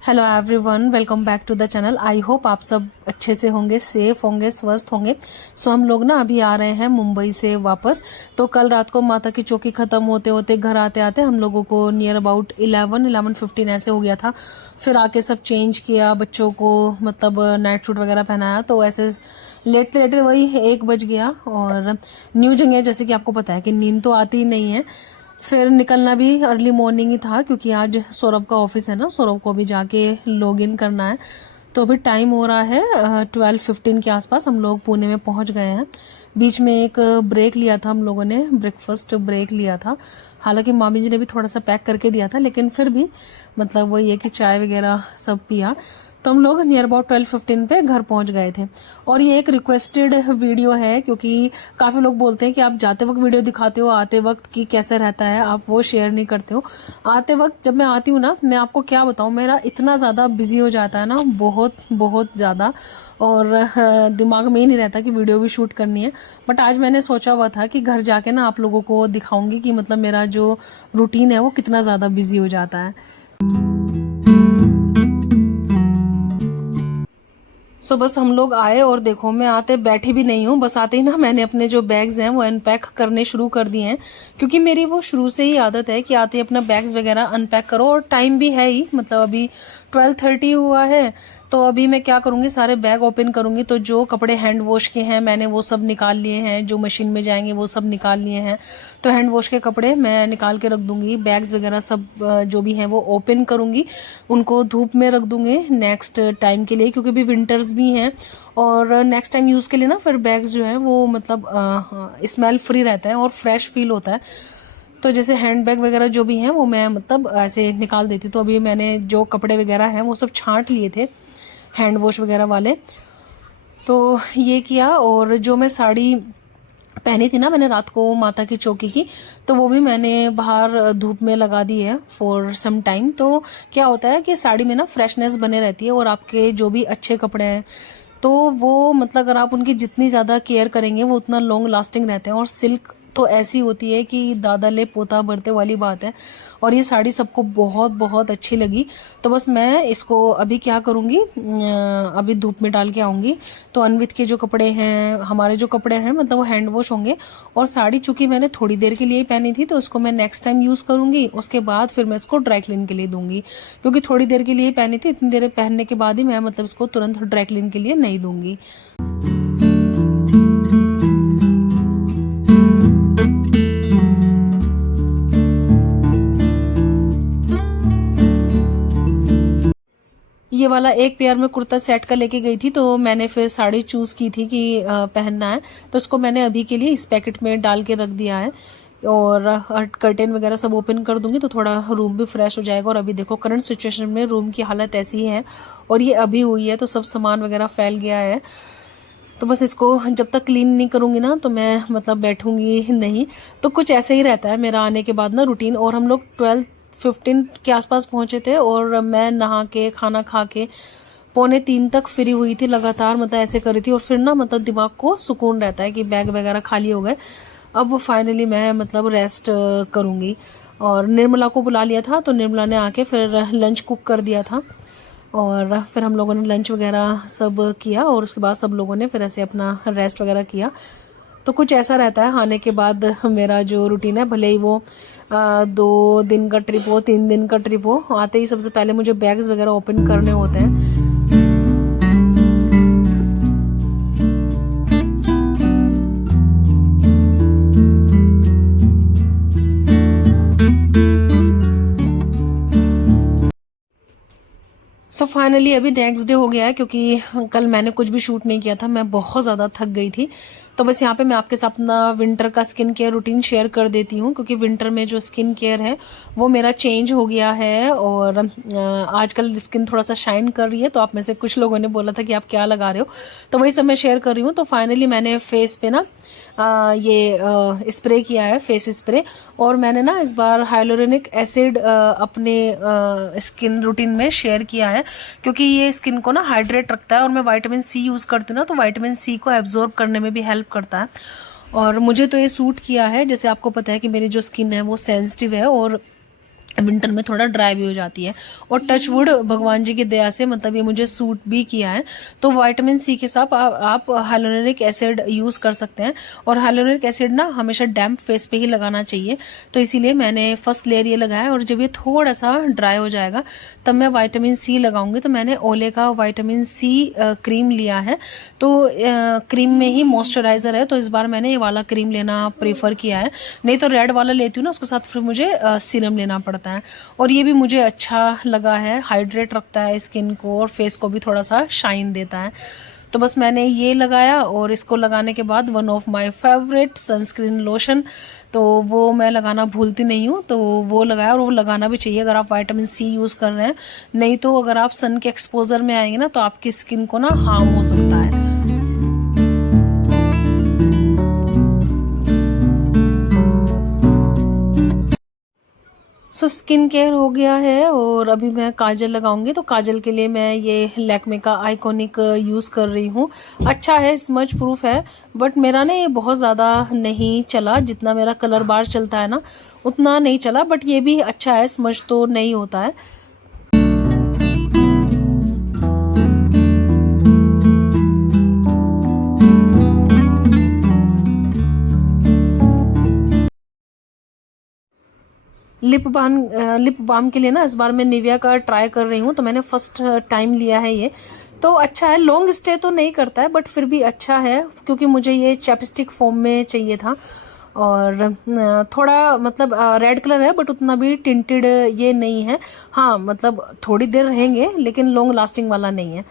Hello everyone, welcome back to the channel. I hope आप सब अच्छे से होंगे, सेफ होंगे, स्वस्थ होंगे। सो हम लोग ना अभी आ रहे हैं मुंबई से वापस। तो कल रात को माता की चौकी खत्म होते होते घर आते आते हम लोगों को नियर अबाउट 11-11:15 ऐसे हो गया था। फिर आके सब चेंज किया, बच्चों को मतलब नाइट सूट वगैरह पहनाया, तो ऐसे लेटते लेटते वही 1 बज गया। और न्यू जगह जैसे कि आपको पता है कि नींद तो आती ही नहीं है। फिर निकलना भी अर्ली मॉर्निंग ही था क्योंकि आज सौरभ का ऑफिस है ना, सौरभ को भी जाके लॉग इन करना है। तो अभी टाइम हो रहा है 12:15 के आसपास हम लोग पुणे में पहुंच गए हैं। बीच में एक ब्रेक लिया था हम लोगों ने, ब्रेकफास्ट ब्रेक लिया था। हालांकि मामी जी ने भी थोड़ा सा पैक करके दिया था, लेकिन फिर भी मतलब वही है कि चाय वगैरह सब पिया। तो हम लोग नियर अबाउट 12:15 पे घर पहुंच गए थे। और ये एक रिक्वेस्टेड वीडियो है क्योंकि काफी लोग बोलते हैं कि आप जाते वक्त वीडियो दिखाते हो, आते वक्त की कैसे रहता है, आप वो शेयर नहीं करते हो। आते वक्त जब मैं आती हूँ ना, मैं आपको क्या बताऊं, मेरा इतना ज्यादा बिजी हो जाता है ना, बहुत बहुत ज्यादा। और दिमाग में ही नहीं रहता कि वीडियो भी शूट करनी है। बट आज मैंने सोचा हुआ था कि घर जाके ना आप लोगों को दिखाऊंगी कि मतलब मेरा जो रूटीन है वो कितना ज्यादा बिजी हो जाता है। सो बस हम लोग आए और देखो मैं आते बैठी भी नहीं हूँ, बस आते ही ना मैंने अपने जो बैग्स हैं वो अनपैक करने शुरू कर दिए हैं। क्योंकि मेरी वो शुरू से ही आदत है कि आते ही अपना बैग्स वगैरह अनपैक करो। और टाइम भी है ही, मतलब अभी 12:30 हुआ है। तो अभी मैं क्या करूंगी, सारे बैग ओपन करूंगी। तो जो कपड़े हैंड वॉश के हैं मैंने वो सब निकाल लिए हैं, जो मशीन में जाएंगे वो सब निकाल लिए हैं। तो हैंड वॉश के कपड़े मैं निकाल के रख दूंगी, बैग्स वगैरह सब जो भी हैं वो ओपन करूंगी, उनको धूप में रख दूंगी नेक्स्ट टाइम के लिए, क्योंकि भी विंटर्स भी हैं। और नेक्स्ट टाइम यूज के लिए ना फिर बैग्स जो है वो मतलब स्मेल फ्री रहता है और फ्रेश फील होता है। तो जैसे हैंड बैग वगैरह जो भी हैं वो मैं मतलब ऐसे निकाल देती। तो अभी मैंने जो कपड़े वगैरह हैं वो सब छांट लिए थे, हैंड वॉश वगैरह वाले। तो ये किया। और जो मैं साड़ी पहनी थी ना मैंने रात को माता की चौकी की, तो वो भी मैंने बाहर धूप में लगा दी है फॉर सम टाइम। तो क्या होता है कि साड़ी में ना फ्रेशनेस बने रहती है, और आपके जो भी अच्छे कपड़े हैं तो वो मतलब अगर आप उनकी जितनी ज्यादा केयर करेंगे वो उतना लॉन्ग लास्टिंग रहते हैं। और सिल्क तो ऐसी होती है कि दादा ले पोता भरते वाली बात है। और ये साड़ी सबको बहुत बहुत अच्छी लगी। तो बस मैं इसको अभी क्या करूंगी, अभी धूप में डाल के आऊंगी। तो अन्वित के जो कपड़े हैं, हमारे जो कपड़े हैं मतलब वो हैंड वॉश होंगे। और साड़ी चूंकि मैंने थोड़ी देर के लिए ही पहनी थी तो उसको मैं नेक्स्ट टाइम यूज करूंगी, उसके बाद फिर मैं इसको ड्राई क्लीन के लिए दूंगी। क्योंकि थोड़ी देर के लिए ही पहनी थी, इतनी देर पहनने के बाद ही मैं मतलब इसको तुरंत ड्राई क्लीन के लिए नहीं दूंगी। ये वाला एक पेयर में कुर्ता सेट का लेके गई थी, तो मैंने फिर साड़ी चूज की थी कि पहनना है। तो उसको मैंने अभी के लिए इस पैकेट में डाल के रख दिया है। और कर्टेन वगैरह सब ओपन कर दूंगी तो थोड़ा रूम भी फ्रेश हो जाएगा। और अभी देखो करंट सिचुएशन में रूम की हालत ऐसी है, और ये अभी हुई है तो सब सामान वगैरह फैल गया है। तो बस इसको जब तक क्लीन नहीं करूंगी ना तो मैं मतलब बैठूंगी नहीं। तो कुछ ऐसे ही रहता है मेरा आने के बाद ना रूटीन। और हम लोग 12:15 के आसपास पहुंचे थे, और मैं नहा के खाना खा के 2:45 तक फ्री हुई थी लगातार, मतलब ऐसे करी थी। और फिर ना मतलब दिमाग को सुकून रहता है कि बैग वगैरह खाली हो गए। अब फाइनली मैं मतलब रेस्ट करूंगी। और निर्मला को बुला लिया था, तो निर्मला ने आके फिर लंच कुक कर दिया था। और फिर हम लोगों ने लंच वगैरह सब किया, और उसके बाद सब लोगों ने फिर ऐसे अपना रेस्ट वगैरह किया। तो कुछ ऐसा रहता है आने के बाद मेरा जो रूटीन है, भले ही वो 2 दिन का ट्रिप हो, 3 दिन का ट्रिप हो, आते ही सबसे पहले मुझे बैग्स वगैरह ओपन करने होते हैं। सो फाइनली अभी नेक्स्ट डे हो गया है, क्योंकि कल मैंने कुछ भी शूट नहीं किया था, मैं बहुत ज्यादा थक गई थी। तो बस यहाँ पे मैं आपके साथ अपना विंटर का स्किन केयर रूटीन शेयर कर देती हूँ, क्योंकि विंटर में जो स्किन केयर है वो मेरा चेंज हो गया है। और आजकल स्किन थोड़ा सा शाइन कर रही है। तो आप में से कुछ लोगों ने बोला था कि आप क्या लगा रहे हो, तो वही सब मैं शेयर कर रही हूँ। तो फाइनली मैंने फेस पे ना ये स्प्रे किया है, फेस स्प्रे। और मैंने ना इस बार हाइलोरेनिक एसिड अपने स्किन रूटीन में शेयर किया है, क्योंकि ये स्किन को ना हाइड्रेट रखता है। और मैं विटामिन सी यूज करती हूँ ना, तो विटामिन सी को एब्जॉर्ब करने में भी हेल्प करता है। और मुझे तो ये सूट किया है। जैसे आपको पता है कि मेरी जो स्किन है वो सेंसिटिव है और विंटर में थोड़ा ड्राई भी हो जाती है, और टचवुड भगवान जी की दया से मतलब ये मुझे सूट भी किया है। तो विटामिन सी के साथ आप हाइलोनिक एसिड यूज कर सकते हैं, और हाइलोनिक एसिड ना हमेशा डैम्प फेस पे ही लगाना चाहिए। तो इसीलिए मैंने फर्स्ट लेयर ये लगाया, और जब ये थोड़ा सा ड्राई हो जाएगा तब मैं विटामिन सी लगाऊंगी। तो मैंने ओले का विटामिन सी क्रीम लिया है। तो क्रीम में ही मॉइस्चराइजर है, तो इस बार मैंने ये वाला क्रीम लेना प्रेफर किया है। नहीं तो रेड वाला लेती हूँ ना, उसके साथ फिर मुझे सीरम लेना पड़ता है। और ये भी मुझे अच्छा लगा है, हाइड्रेट रखता है स्किन को और फेस को भी थोड़ा सा शाइन देता है। तो बस मैंने ये लगाया, और इसको लगाने के बाद one of my favourite sunscreen lotion, तो वो मैं लगाना भूलती नहीं हूँ। तो वो लगाया, और वो लगाना भी चाहिए अगर आप विटामिन सी यूज कर रहे हैं। नहीं तो अगर आप सन के एक्सपोजर में आएंगे ना तो आपकी स्किन को ना हार्म हो सकता है। सो स्किन केयर हो गया है, और अभी मैं काजल लगाऊंगी। तो काजल के लिए मैं ये लैक्मे का आइकॉनिक यूज कर रही हूँ। अच्छा है, स्मज प्रूफ है, बट मेरा ना ये बहुत ज़्यादा नहीं चला। जितना मेरा कलर बार चलता है ना उतना नहीं चला, बट ये भी अच्छा है, स्मज तो नहीं होता है। लिप बाम के लिए ना इस बार मैं निविया का ट्राई कर रही हूँ। तो मैंने फर्स्ट टाइम लिया है ये, तो अच्छा है। लॉन्ग स्टे तो नहीं करता है, बट फिर भी अच्छा है, क्योंकि मुझे ये चैपस्टिक फॉर्म में चाहिए था। और थोड़ा मतलब रेड कलर है, बट उतना भी टिंटेड ये नहीं है। हाँ मतलब थोड़ी देर रहेंगे, लेकिन लॉन्ग लास्टिंग वाला नहीं है।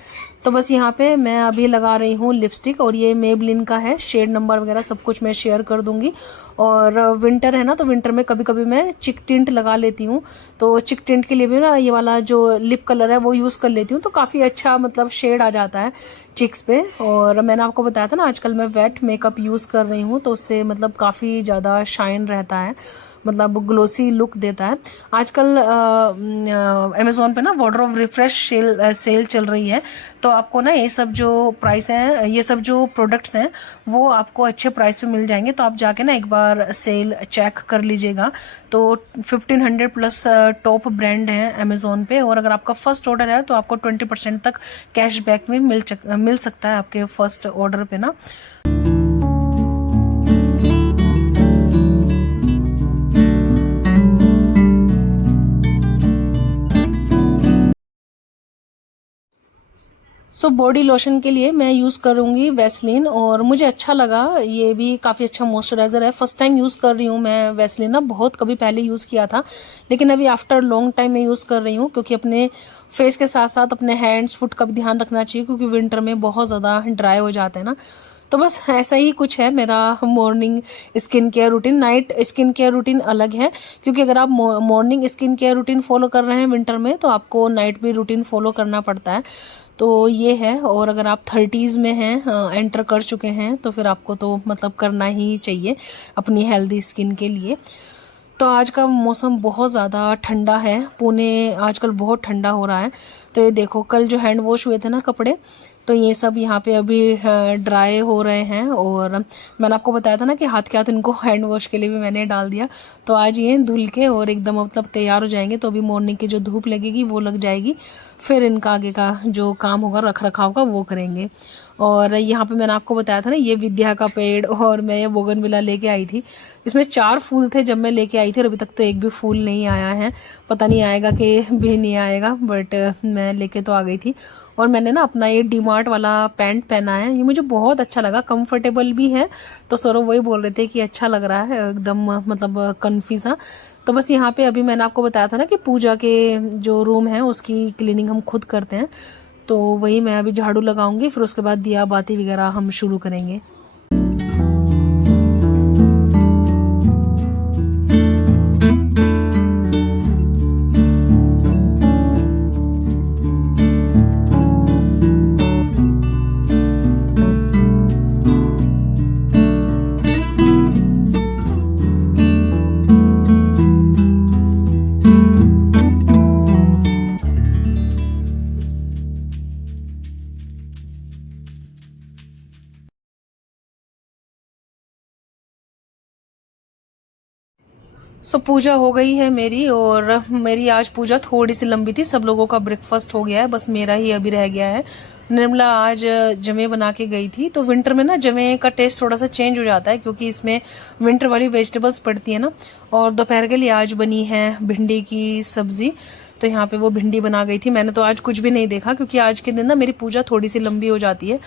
तो बस यहाँ पे मैं अभी लगा रही हूँ लिपस्टिक, और ये मेबलिन का है। शेड नंबर वगैरह सब कुछ मैं शेयर कर दूंगी। और विंटर है ना, तो विंटर में कभी कभी मैं चिक टिंट लगा लेती हूँ। तो चिक टिंट के लिए भी ना ये वाला जो लिप कलर है वो यूज कर लेती हूँ, तो काफी अच्छा मतलब शेड आ जाता है चिक्स पे। और मैंने आपको बताया था ना आजकल मैं वेट मेकअप यूज कर रही हूँ, तो उससे मतलब काफी ज्यादा शाइन रहता है, मतलब ग्लोसी लुक देता है। आजकल अमेजोन पे ना वार्डरोब रिफ्रेश सेल चल रही है। तो आपको ना ये सब जो प्राइस है, ये सब जो प्रोडक्ट्स हैं वो आपको अच्छे प्राइस पे मिल जाएंगे। तो आप जाके ना एक बार सेल चेक कर लीजिएगा। तो 1500 प्लस टॉप ब्रांड है अमेजोन पे, और अगर आपका फर्स्ट ऑर्डर है तो आपको 20% तक कैशबैक में मिल सकता है आपके फर्स्ट ऑर्डर पे ना। सो बॉडी लोशन के लिए मैं यूज करूंगी वैसलीन, और मुझे अच्छा लगा, ये भी काफी अच्छा मॉइस्चराइजर है। फर्स्ट टाइम यूज कर रही हूँ मैं वैसलीन ना, बहुत कभी पहले यूज किया था, लेकिन अभी आफ्टर लॉन्ग टाइम मैं यूज कर रही हूँ, क्योंकि अपने फेस के साथ साथ अपने हैंड्स फुट का भी ध्यान रखना चाहिए, क्योंकि विंटर में बहुत ज्यादा ड्राई हो जाते हैं ना। तो बस ऐसा ही कुछ है मेरा morning skin care routine. Night skin care routine अलग है, क्योंकि अगर आप morning skin care routine follow कर रहे हैं विंटर में, तो आपको नाइट भी रूटीन फॉलो करना पड़ता है। तो ये है। और अगर आप 30s में हैं, एंटर कर चुके हैं, तो फिर आपको तो मतलब करना ही चाहिए अपनी हेल्दी स्किन के लिए। तो आज का मौसम बहुत ज़्यादा ठंडा है, पुणे आजकल बहुत ठंडा हो रहा है। तो ये देखो, कल जो हैंड वॉश हुए थे ना कपड़े, तो ये सब यहाँ पे अभी ड्राई हो रहे हैं। और मैंने आपको बताया था ना कि हाथ के हाथ इनको हैंड वॉश के लिए भी मैंने डाल दिया। तो आज ये धुल के और एकदम मतलब तैयार हो जाएंगे। तो अभी मॉर्निंग की जो धूप लगेगी वो लग जाएगी, फिर इनका आगे का जो काम होगा रख रखाव का वो करेंगे। और यहाँ पे मैंने आपको बताया था ना, ये विद्या का पेड़, और मैं ये बोगनविला लेके आई थी। इसमें 4 फूल थे जब मैं लेके आई थी, और अभी तक तो एक भी फूल नहीं आया है। पता नहीं आएगा कि भी नहीं आएगा, बट मैं लेके तो आ गई थी। और मैंने ना अपना ये डीमार्ट वाला पैंट पहना है, ये मुझे बहुत अच्छा लगा, कंफर्टेबल भी है। तो सौरभ वही बोल रहे थे कि अच्छा लग रहा है एकदम, मतलब कन्फी सा। तो बस यहाँ पे अभी मैंने आपको बताया था ना कि पूजा के जो रूम है उसकी क्लीनिंग हम खुद करते हैं। तो वही मैं अभी झाड़ू लगाऊंगी, फिर उसके बाद दिया बाती वगैरह हम शुरू करेंगे। पूजा हो गई है मेरी, और मेरी आज पूजा थोड़ी सी लंबी थी। सब लोगों का ब्रेकफास्ट हो गया है, बस मेरा ही अभी रह गया है। निर्मला आज जमे बना के गई थी। तो विंटर में ना जमे का टेस्ट थोड़ा सा चेंज हो जाता है, क्योंकि इसमें विंटर वाली वेजिटेबल्स पड़ती है ना। और दोपहर के लिए आज बनी है भिंडी की सब्ज़ी, तो यहाँ पे वो भिंडी बना गई थी। मैंने तो आज कुछ भी नहीं देखा, क्योंकि आज के दिन ना मेरी पूजा थोड़ी सी लंबी हो जाती है।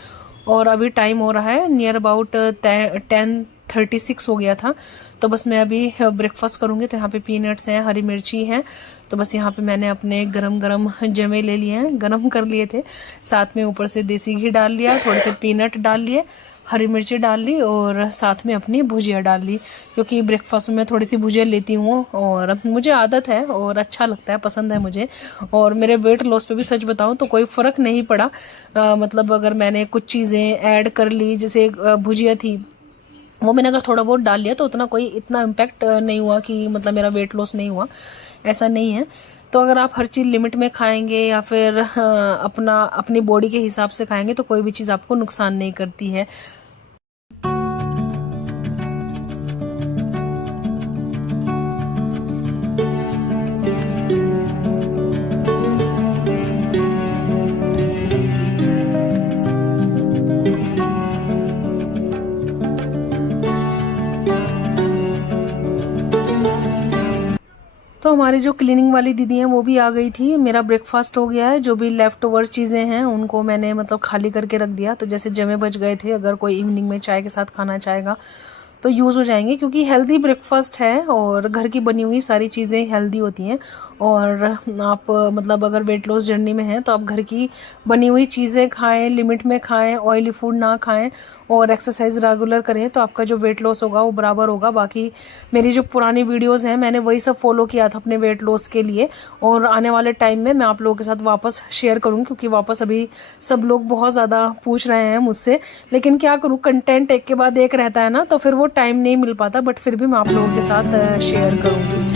और अभी टाइम हो रहा है नियर अबाउट 10:36 हो गया था। तो बस मैं अभी ब्रेकफास्ट करूँगी। तो यहाँ पे पीनट्स हैं, हरी मिर्ची हैं। तो बस यहाँ पे मैंने अपने गरम गरम जमे ले लिए हैं, गरम कर लिए थे। साथ में ऊपर से देसी घी डाल लिया, थोड़े से पीनट डाल लिए, हरी मिर्ची डाल ली, और साथ में अपनी भुजिया डाल ली। क्योंकि ब्रेकफास्ट में थोड़ी सी भुजिया लेती हूँ, और मुझे आदत है और अच्छा लगता है, पसंद है मुझे। और मेरे वेट लॉस पे भी सच बताऊँ तो कोई फ़र्क नहीं पड़ा। मतलब अगर मैंने कुछ चीज़ें ऐड कर ली, जैसे भुजिया थी वो मैंने अगर थोड़ा बहुत डाल लिया, तो उतना कोई इतना इम्पैक्ट नहीं हुआ कि मतलब मेरा वेट लॉस नहीं हुआ, ऐसा नहीं है। तो अगर आप हर चीज़ लिमिट में खाएंगे या फिर अपनी बॉडी के हिसाब से खाएंगे, तो कोई भी चीज़ आपको नुकसान नहीं करती है। तो हमारी जो क्लीनिंग वाली दीदी हैं वो भी आ गई थी। मेरा ब्रेकफास्ट हो गया है। जो भी लेफ़्ट ओवर चीज़ें हैं उनको मैंने मतलब खाली करके रख दिया। तो जैसे जमे बच गए थे, अगर कोई इवनिंग में चाय के साथ खाना चाहेगा तो यूज़ हो जाएंगे, क्योंकि हेल्दी ब्रेकफास्ट है और घर की बनी हुई सारी चीज़ें हेल्दी होती हैं। और आप मतलब अगर वेट लॉस जर्नी में हैं तो आप घर की बनी हुई चीज़ें खाएं, लिमिट में खाएं, ऑयली फूड ना खाएं, और एक्सरसाइज रेगुलर करें, तो आपका जो वेट लॉस होगा वो बराबर होगा। बाकी मेरी जो पुरानी वीडियोस हैं मैंने वही सब फॉलो किया था अपने वेट लॉस के लिए, और आने वाले टाइम में मैं आप लोगों के साथ वापस शेयर करूँ, क्योंकि वापस अभी सब लोग बहुत ज़्यादा पूछ रहे हैं मुझसे। लेकिन क्या करूँ, कंटेंट एक के बाद एक रहता है ना, तो फिर वो टाइम नहीं मिल पाता। बट फिर भी मैं आप लोगों के साथ शेयर करूँगी।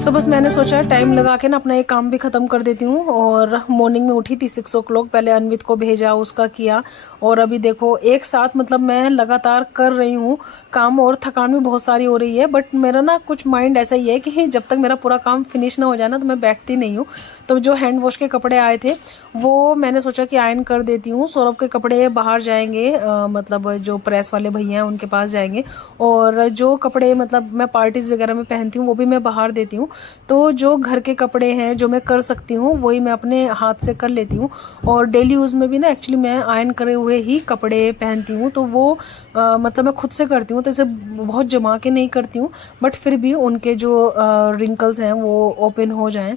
तो बस मैंने सोचा टाइम लगा के ना अपना एक काम भी ख़त्म कर देती हूँ। और मॉर्निंग में उठी थी 6 o'clock, पहले अनवित को भेजा, उसका किया, और अभी देखो एक साथ मतलब मैं लगातार कर रही हूँ काम, और थकान भी बहुत सारी हो रही है। बट मेरा ना कुछ माइंड ऐसा ही है कि जब तक मेरा पूरा काम फिनिश ना हो जाए ना, तो मैं बैठती नहीं हूँ। तो जो हैंड वॉश के कपड़े आए थे वो मैंने सोचा कि आयरन कर देती हूँ। सौरभ के कपड़े बाहर जाएंगे, मतलब जो प्रेस वाले भैया हैं उनके पास जाएंगे, और जो कपड़े मतलब मैं पार्टीज़ वगैरह में पहनती हूँ वो भी मैं बाहर देती हूँ। तो जो घर के कपड़े हैं जो मैं कर सकती हूँ वही मैं अपने हाथ से कर लेती हूँ। और डेली यूज़ में भी ना एक्चुअली मैं आयरन करे हुए ही कपड़े पहनती हूँ, तो वो मतलब मैं खुद से करती हूँ, तो इसे बहुत जमा के नहीं करती हूँ, बट फिर भी उनके जो रिंकल्स हैं वो ओपन हो जाएं,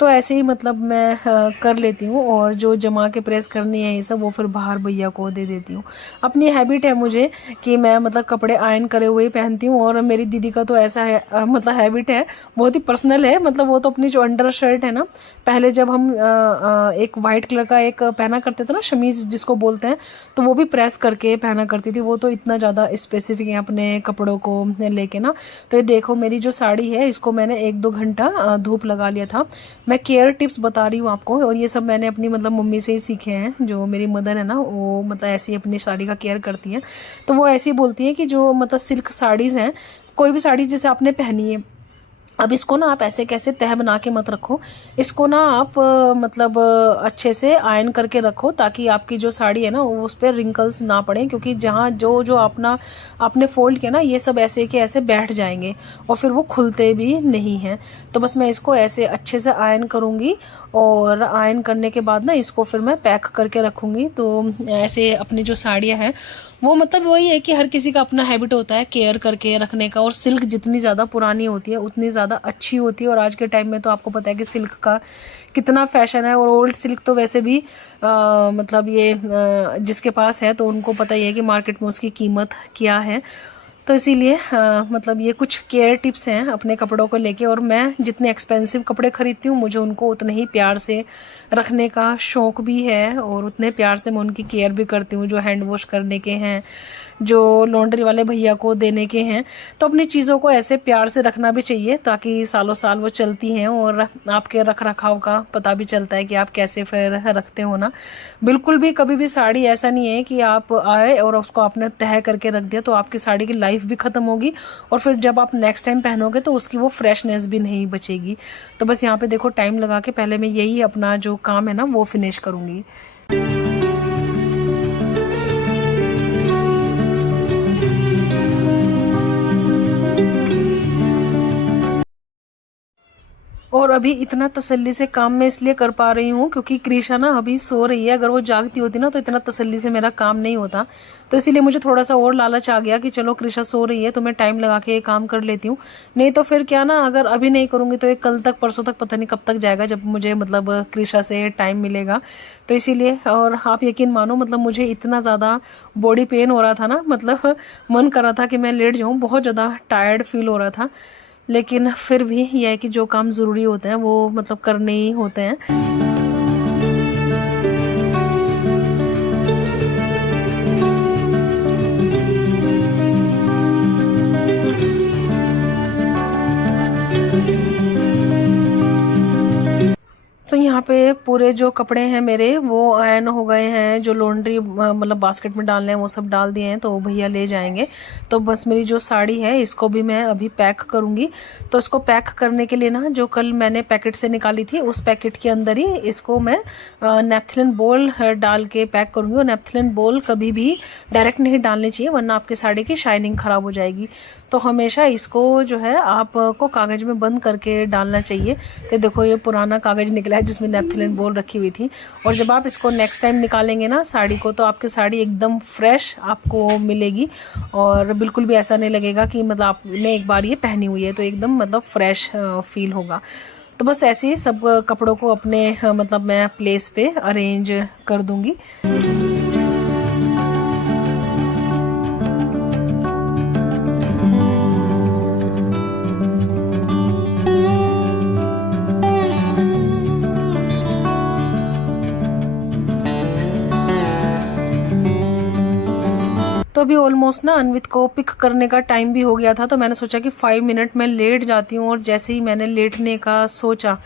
तो ऐसे ही मतलब मैं कर लेती हूँ। और जो जमा के प्रेस करनी है ये सब वो फिर बाहर भैया को दे देती हूँ। अपनी हैबिट है मुझे कि मैं मतलब कपड़े आयरन करे हुए ही पहनती हूँ। और मेरी दीदी का तो ऐसा है मतलब हैबिट है, बहुत ही पर्सनल है। मतलब वो तो अपनी जो अंडर शर्ट है ना, पहले जब हम एक वाइट कलर का एक पहना करते थे ना, शमीज जिसको बोलते हैं, तो वो भी प्रेस करके पहना करती थी। वो तो इतना ज़्यादा स्पेसिफिक है अपने कपड़ों को लेके ना। तो ये देखो मेरी जो साड़ी है इसको मैंने 1-2 घंटा धूप लगा लिया था। मैं केयर टिप्स बता रही हूँ आपको, और ये सब मैंने अपनी मतलब मम्मी से ही सीखे हैं। जो मेरी मदर है ना वो मतलब ऐसी ही अपनी साड़ी का केयर करती हैं। तो वो ऐसी बोलती हैं कि जो मतलब सिल्क साड़ीज़ हैं, कोई भी साड़ी जैसे आपने पहनी है, अब इसको ना आप ऐसे कैसे तह बना के मत रखो, इसको ना आप मतलब अच्छे से आयरन करके रखो, ताकि आपकी जो साड़ी है ना उस पर रिंकल्स ना पड़े। क्योंकि जहाँ जो जो आपने फोल्ड किया ना, ये सब ऐसे के ऐसे बैठ जाएंगे और फिर वो खुलते भी नहीं हैं। तो बस मैं इसको ऐसे अच्छे से आयरन करूँगी, और आयरन करने के बाद ना इसको फिर मैं पैक करके रखूँगी। तो ऐसे अपनी जो साड़ियाँ हैं वो मतलब वही है कि हर किसी का अपना हैबिट होता है केयर करके रखने का। और सिल्क जितनी ज़्यादा पुरानी होती है उतनी ज़्यादा अच्छी होती है। और आज के टाइम में तो आपको पता है कि सिल्क का कितना फैशन है। और ओल्ड सिल्क तो वैसे भी मतलब ये जिसके पास है तो उनको पता ही है कि मार्केट में उसकी कीमत क्या है। तो इसीलिए मतलब ये कुछ केयर टिप्स हैं अपने कपड़ों को लेके। और मैं जितने एक्सपेंसिव कपड़े खरीदती हूँ मुझे उनको उतने ही प्यार से रखने का शौक भी है और उतने प्यार से मैं उनकी केयर भी करती हूँ। जो हैंड वॉश करने के हैं, जो लॉन्ड्री वाले भैया को देने के हैं, तो अपनी चीज़ों को ऐसे प्यार से रखना भी चाहिए ताकि सालों साल वो चलती हैं। और आपके रख रखाव का पता भी चलता है कि आप कैसे फिर रखते हो ना। बिल्कुल भी कभी भी साड़ी ऐसा नहीं है कि आप आए और उसको आपने तह करके रख दिया तो आपकी साड़ी की लाइफ भी ख़त्म होगी और फिर जब आप नेक्स्ट टाइम पहनोगे तो उसकी वो फ्रेशनेस भी नहीं बचेगी। तो बस यहाँ पे देखो टाइम लगा के पहले मैं यही अपना जो काम है ना वो फिनिश करूँगी। और अभी इतना तसल्ली से काम मैं इसलिए कर पा रही हूँ क्योंकि कृषा ना अभी सो रही है। अगर वो जागती होती ना तो इतना तसल्ली से मेरा काम नहीं होता। तो इसीलिए मुझे थोड़ा सा और लालच आ गया कि चलो कृषा सो रही है तो मैं टाइम लगा के ये काम कर लेती हूँ। नहीं तो फिर क्या ना, अगर अभी नहीं करूँगी तो ये कल तक परसों तक पता नहीं कब तक जाएगा जब मुझे मतलब कृषा से टाइम मिलेगा। तो इसीलिए, और आप यकीन मानो मतलब मुझे इतना ज़्यादा बॉडी पेन हो रहा था ना, मतलब मन कर रहा था कि मैं लेट जाऊँ, बहुत ज़्यादा टायर्ड फील हो रहा था। लेकिन फिर भी यह है कि जो काम ज़रूरी होते हैं वो मतलब करने ही होते हैं। तो यहाँ पे पूरे जो कपड़े हैं मेरे वो आयरन हो गए हैं। जो लॉन्ड्री मतलब बास्केट में डालने हैं वो सब डाल दिए हैं तो भैया ले जाएंगे। तो बस मेरी जो साड़ी है इसको भी मैं अभी पैक करूँगी। तो इसको पैक करने के लिए ना, जो कल मैंने पैकेट से निकाली थी उस पैकेट के अंदर ही इसको मैं नेपथिलिन बॉल डाल के पैक करूँगी। और नेपथिलिन बॉल कभी भी डायरेक्ट नहीं डालनी चाहिए वरना आपकी साड़ी की शाइनिंग खराब हो जाएगी। तो हमेशा इसको जो है आपको कागज में बंद करके डालना चाहिए। तो देखो ये पुराना कागज निकला है जिसमें नेपथिलिन बॉल रखी हुई थी। और जब आप इसको नेक्स्ट टाइम निकालेंगे ना साड़ी को तो आपकी साड़ी एकदम फ्रेश आपको मिलेगी और बिल्कुल भी ऐसा नहीं लगेगा कि मतलब आपने एक बार ये पहनी हुई है। तो एकदम मतलब फ्रेश फील होगा। तो बस ऐसे ही सब कपड़ों को अपने मतलब मैं प्लेस पे अरेंज कर दूंगी। तो अभी ऑलमोस्ट ना अन्वित को पिक करने का टाइम भी हो गया था। तो मैंने सोचा कि 5 मिनट में लेट जाती हूँ। और जैसे ही मैंने लेटने का सोचा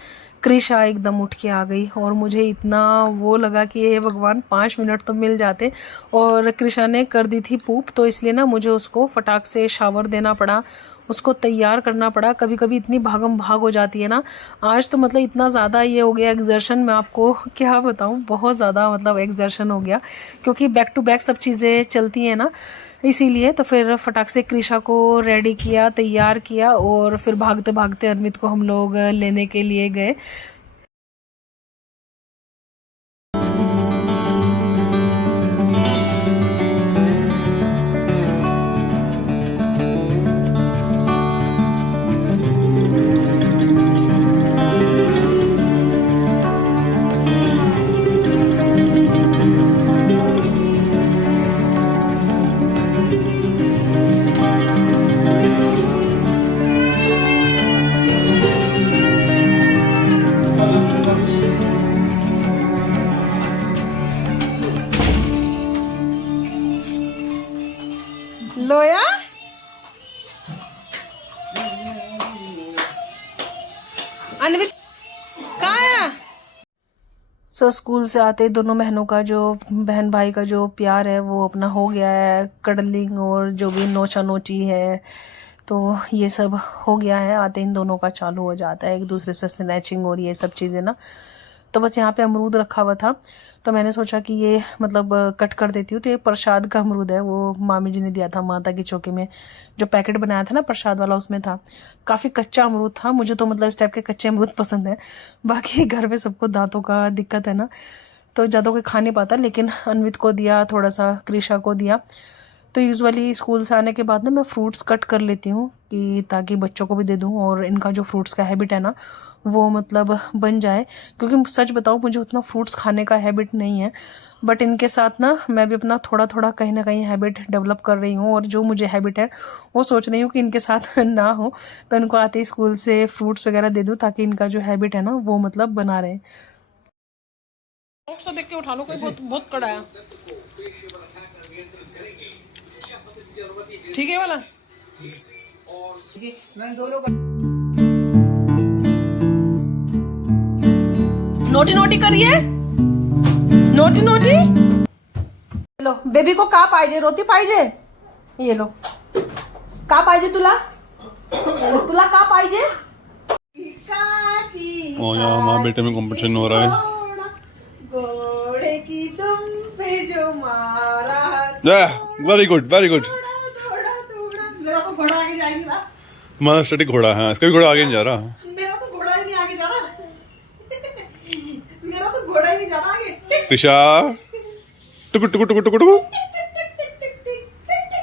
कृषा एकदम उठ के आ गई और मुझे इतना वो लगा कि हे भगवान 5 मिनट तो मिल जाते। और कृषा ने कर दी थी पूप तो इसलिए ना मुझे उसको फटाक से शावर देना पड़ा, उसको तैयार करना पड़ा। कभी कभी इतनी भागम भाग हो जाती है ना, आज तो मतलब इतना ज़्यादा ये हो गया एक्सर्शन, मैं आपको क्या बताऊँ, बहुत ज़्यादा मतलब एक्सर्शन हो गया क्योंकि बैक टू बैक सब चीज़ें चलती हैं ना। इसीलिए तो फिर फटाक से कृषा को रेडी किया, तैयार किया और फिर भागते भागते अन्वित को हम लोग लेने के लिए गए। लोया अन्वित कहाँ है? सो स्कूल से आते ही दोनों बहनों का जो बहन भाई का जो प्यार है वो अपना हो गया है, कडलिंग और जो भी नोचा नोची है तो ये सब हो गया है। आते इन दोनों का चालू हो जाता है एक दूसरे से स्नैचिंग और ये सब चीज़ें ना। तो बस यहाँ पे अमरूद रखा हुआ था तो मैंने सोचा कि ये मतलब कट कर देती हूँ। तो ये प्रसाद का अमरूद है, वो मामी जी ने दिया था माता की चौकी में, जो पैकेट बनाया था ना प्रसाद वाला उसमें था। काफ़ी कच्चा अमरूद था, मुझे तो मतलब इस टाइप के कच्चे अमरूद पसंद है। बाकी घर में सबको दांतों का दिक्कत है ना तो ज़्यादा कोई खा नहीं पाता, लेकिन अन्वित को दिया, थोड़ा सा कृषा को दिया। तो यूजुअली स्कूल से आने के बाद ना मैं फ्रूट्स कट कर लेती हूँ कि ताकि बच्चों को भी दे दूँ और इनका जो फ्रूट्स का हैबिट है ना वो मतलब बन जाए, क्योंकि सच बताऊँ मुझे उतना फ्रूट्स खाने का हैबिट नहीं है, बट इनके साथ ना मैं भी अपना थोड़ा थोड़ा कहीं ना कहीं हैबिट डेवलप कर रही हूँ, और जो मुझे हैबिट है वो सोच रही हूँ कि इनके साथ ना हो, तो इनको आते ही स्कूल से फ्रूट्स वगैरह दे दूँ ताकि इनका जो हैबिट है ना वो मतलब बना रहे। देख के उठा लो, कोई बहुत बहुत कड़ा है। ठीक है वाला नोटी नोटी करिए, नोटी नोटी। लो बेबी को का पाहिजे, रोटी पाहिजे, ये लो का पाहिजे तुला, तुला का पाहिजे। ओ यहाँ माँ बेटे में कंपटीशन हो रहा है। घोड़े की तुम पे जो मारा, वेरी गुड वेरी गुड। मेरा तो घोड़ा आगे जाएगा। तुम्हारा स्टैटिक घोड़ा है, इसका भी घोड़ा आगे नहीं जा रहा। मेरा तो घोड़ा ही नहीं आगे जा रहा। मेरा तो घोड़ा ही नहीं जा रहा आगे। कृषा टुकु टुकु टुकु टुकु टुकु।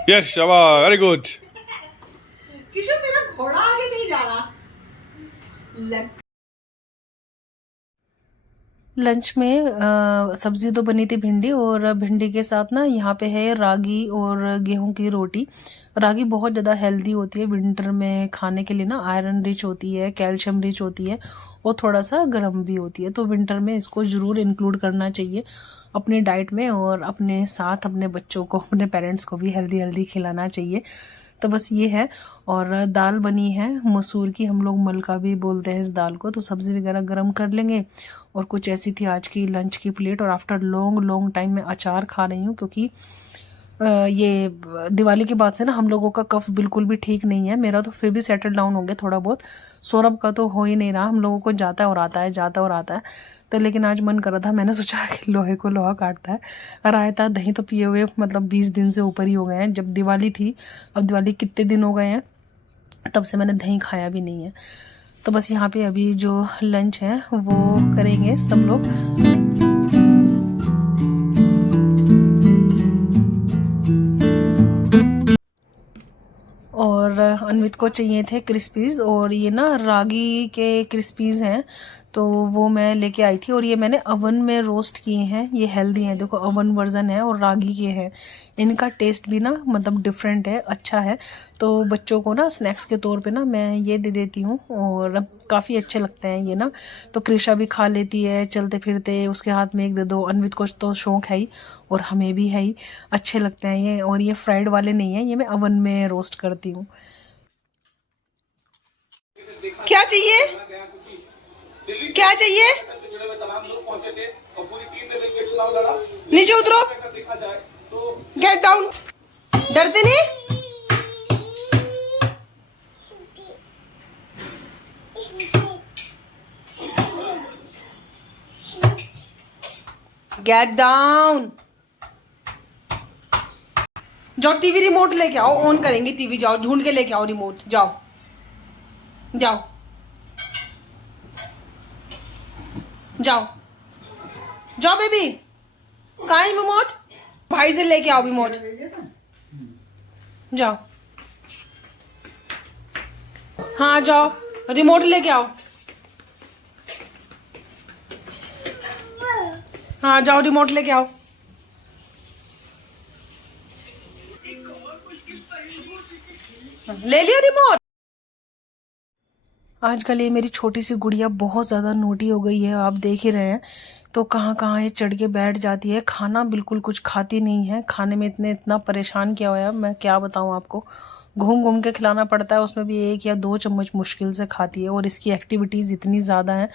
यस शाबाश, वेरी गुड। किशोर मेरा घोड़ा आगे नहीं जा रहा। लंच में सब्जी तो बनी थी भिंडी, और भिंडी के साथ ना यहाँ पे है रागी और गेहूं की रोटी। रागी बहुत ज़्यादा हेल्दी होती है विंटर में खाने के लिए ना, आयरन रिच होती है, कैल्शियम रिच होती है, और थोड़ा सा गर्म भी होती है, तो विंटर में इसको ज़रूर इंक्लूड करना चाहिए अपनी डाइट में, और अपने साथ अपने बच्चों को, अपने पेरेंट्स को भी हेल्दी हेल्दी खिलाना चाहिए। तो बस ये है। और दाल बनी है मसूर की, हम लोग मलका भी बोलते हैं इस दाल को, तो सब्ज़ी वगैरह गर्म कर लेंगे। और कुछ ऐसी थी आज की लंच की प्लेट, और आफ्टर लॉन्ग लॉन्ग टाइम मैं अचार खा रही हूँ, क्योंकि ये दिवाली के बाद से ना हम लोगों का कफ बिल्कुल भी ठीक नहीं है। मेरा तो फिर भी सेटल डाउन हो गया थोड़ा बहुत, सौरभ का तो हो ही नहीं रहा, हम लोगों को जाता है और आता है, जाता और आता है। तो लेकिन आज मन कर रहा था, मैंने सोचा कि लोहे को लोहा काटता है। रायता दही तो पिए हुए मतलब 20 दिन से ऊपर ही हो गए हैं, जब दिवाली थी, अब दिवाली कितने दिन हो गए हैं, तब से मैंने दही खाया भी नहीं है। तो बस यहाँ पे अभी जो लंच है वो करेंगे सब लोग। और अन्वित को चाहिए थे क्रिस्पीज़, और ये ना रागी के क्रिस्पीज़ हैं, तो वो मैं लेके आई थी, और ये मैंने अवन में रोस्ट किए हैं, ये हेल्दी हैं, देखो अवन वर्जन है और रागी के हैं, इनका टेस्ट भी ना मतलब डिफरेंट है, अच्छा है। तो बच्चों को ना स्नैक्स के तौर पे ना मैं ये दे देती हूँ, और काफ़ी अच्छे लगते हैं ये ना। तो कृषा भी खा लेती है चलते फिरते, उसके हाथ में एक दे दो, अन्वित को तो शौक है ही और हमें भी है ही, अच्छे लगते हैं ये। और ये फ्राइड वाले नहीं है, ये मैं अवन में रोस्ट करती हूँ। क्या चाहिए, क्या चाहिए, नीचे उतरो, गेट डाउन, डरते नहीं। गेट डाउन, जाओ टीवी रिमोट लेके आओ, ऑन करेंगे टीवी, जाओ ढूंढ के लेके आओ रिमोट, जाओ जाओ जाओ जाओ बेबी, कहाँ है रिमोट, भाई से लेके आओ रिमोट, जाओ, हाँ जाओ रिमोट लेके आओ, हाँ जाओ रिमोट लेके आओ। ले लिया रिमोट। आजकल ये मेरी छोटी सी गुड़िया बहुत ज़्यादा नोटी हो गई है, आप देख ही रहे हैं। तो कहाँ कहाँ ये चढ़ के बैठ जाती है, खाना बिल्कुल कुछ खाती नहीं है, खाने में इतना परेशान किया हुआ है, मैं क्या बताऊँ आपको। घूम घूम के खिलाना पड़ता है, उसमें भी 1 या 2 चम्मच मुश्किल से खाती है। और इसकी एक्टिविटीज़ इतनी ज़्यादा हैं,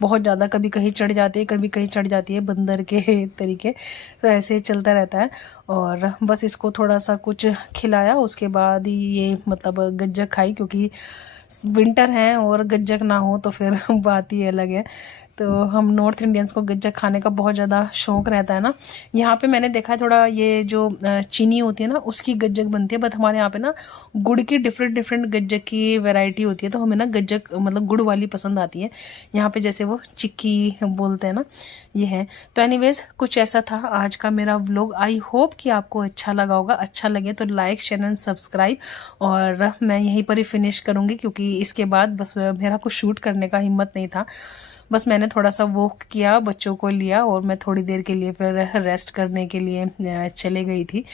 बहुत ज़्यादा, कभी कहीं चढ़ जाती है, कभी कहीं चढ़ जाती है, बंदर के तरीके। तो ऐसे ही चलता रहता है। और बस इसको थोड़ा सा कुछ खिलाया, उसके बाद ही ये मतलब गज्जक खाई, क्योंकि विंटर है और गज्जक ना हो तो फिर बात ही अलग है। तो हम नॉर्थ इंडियंस को गज्जक खाने का बहुत ज़्यादा शौक रहता है ना। यहाँ पे मैंने देखा है थोड़ा ये जो चीनी होती है ना उसकी गज्जक बनती है, बट हमारे यहाँ पे ना गुड़ की डिफरेंट डिफरेंट गज्जक की वैरायटी होती है, तो हमें ना गज्जक मतलब गुड़ वाली पसंद आती है। यहाँ पे जैसे वो चिक्की बोलते हैं ना, ये है। तो एनीवेज कुछ ऐसा था आज का मेरा व्लॉग। आई होप कि आपको अच्छा लगा होगा। अच्छा लगे तो लाइक शेयर एंड सब्सक्राइब, और मैं यहीं पर ही फिनिश करूँगी क्योंकि इसके बाद बस मेरा कुछ शूट करने का हिम्मत नहीं था। बस मैंने थोड़ा सा वॉक किया, बच्चों को लिया, और मैं थोड़ी देर के लिए फिर रेस्ट करने के लिए चले गई थी,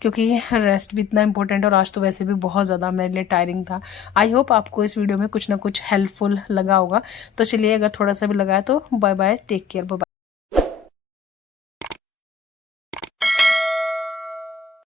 क्योंकि रेस्ट भी इतना इम्पोर्टेंट है और आज तो वैसे भी बहुत ज़्यादा मेरे लिए टायरिंग था। आई होप आपको इस वीडियो में कुछ ना कुछ हेल्पफुल लगा होगा। तो चलिए, अगर थोड़ा सा भी लगा है तो bye bye, take care, bye.